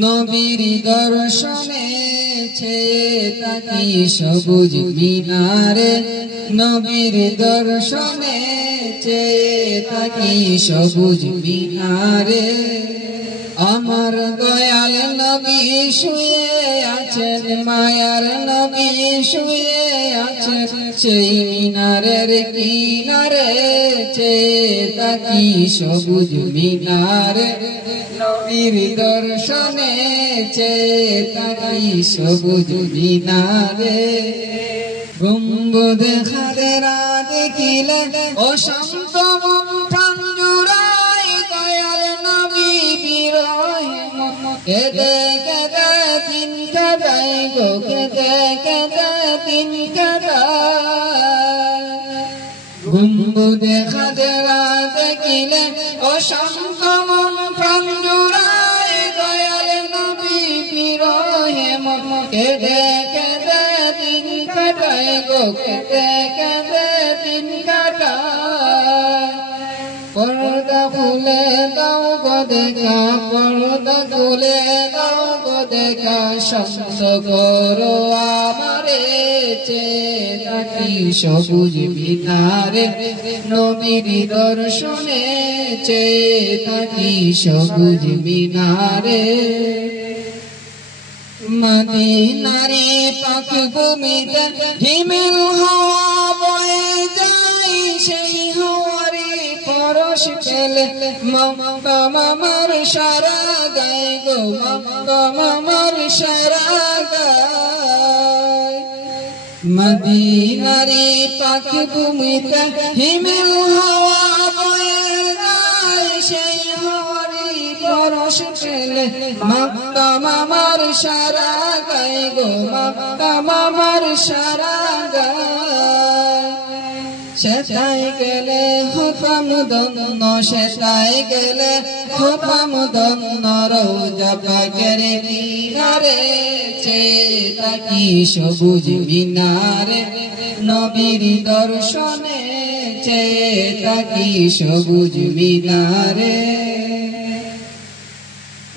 নবীর দর্শনে চেয়ে তাকি সবুজ মিনারে, নবীর দর্শনে চেয়ে তাকি সবুজ মিনারে। আমার দয়াল নবী শুয়ে আছেন, মায়ার নবী শুয়ে আছেন সেই মিনারের কিনারে, চেয়ে তাকি সবুজ মিনারে। নবীর দর্শনে চেয়ে তাকি সবুজ মিনারে। গম্বুদ খাদেরা দেখিলে অশান্ত প্রাণ জুড়ায়, দয়াল নবী বিরহে কেঁদে কেঁদে দিন কাটায় গো, কেঁদে কেঁদে দিন কাটায়। গম্বুদ খাদেরা দেখিলে অশান্ত প্রাণ জুড়ায়, দয়াল নবী বিরহে কেঁদে কেঁদে দিন কাটায় গো, কেঁদে কেঁদে দিন কাটায়। পর্দা খুলে দাও গো দেখা, পর্দা খুলে দাও গো দেখা, শান্ত করো আমারে চেয়ে তাকি সবুজ মিনারে। নবীর দর্শনে চেয়ে তাকি সবুজ মিনারে। মদিনারে পাক ভূমিতে হিমেল হাওয়া বয়ে যায়, সেই হাওয়ারে পরশ পেলে মক্কাম আমার সারা গায় গো, মক্কাম আমার সারা গায়। মদিনারে পাক ভূমিতে হিমেল হাওয়া বয়ে যায়, সেই হাওয়ারে পরশ পেলে মক্কাম আমার সারা গায় গো, মক্কাম আমার সারা গায়। সেটাই গেলে হতাম ধন্য, সেটাই গেলে হতাম ধন্য, রওজা পাকের কিনারে চেয়ে তাকি সবুজ মিনারে। নবীর দর্শনে চেয়ে তাকি সবুজ মিনারে।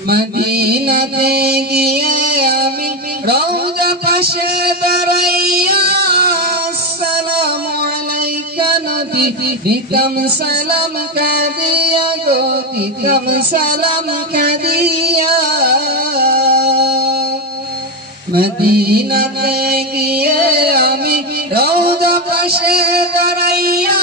মদিনাতে গিয়ে আমি রওজা পাশে দাঁড়াইয়া, আসসালামু আলাইকা নবী দিতাম সালাম কাঁদিয়া গো, দিতাম সালাম কাঁদিয়া। মদিনাতে গিয়ে আমি রওজা পাশে দাঁড়াইয়া,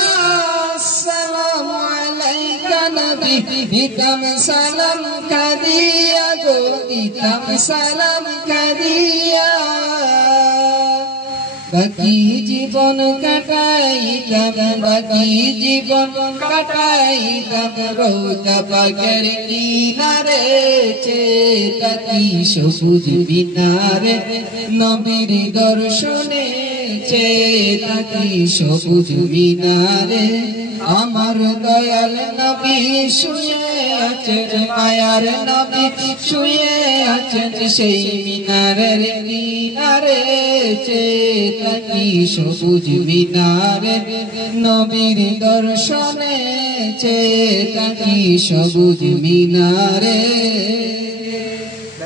আসসালামু আলাইকা নবী দিতাম সালাম কাঁদিয়া গো, দিতাম সালাম কাঁদিয়া। বাকি জীবন কাটাইতাম, বাকি জীবন কাটাইতাম রওজা পাকের কিনারে চেয়ে তাকি সবুজ মিনারে। নবীর দর্শনে চেয়ে তাকি সবুজ মিনারে। আমার দয়াল নবী শুয়ে আছেন, মায়ার নবী শুয়ে আছেন সেই মিনারের কিনারে, চেয়ে তাকি সবুজ মিনারে। নবীর দর্শনে চেয়ে তাকি সবুজ মিনারে।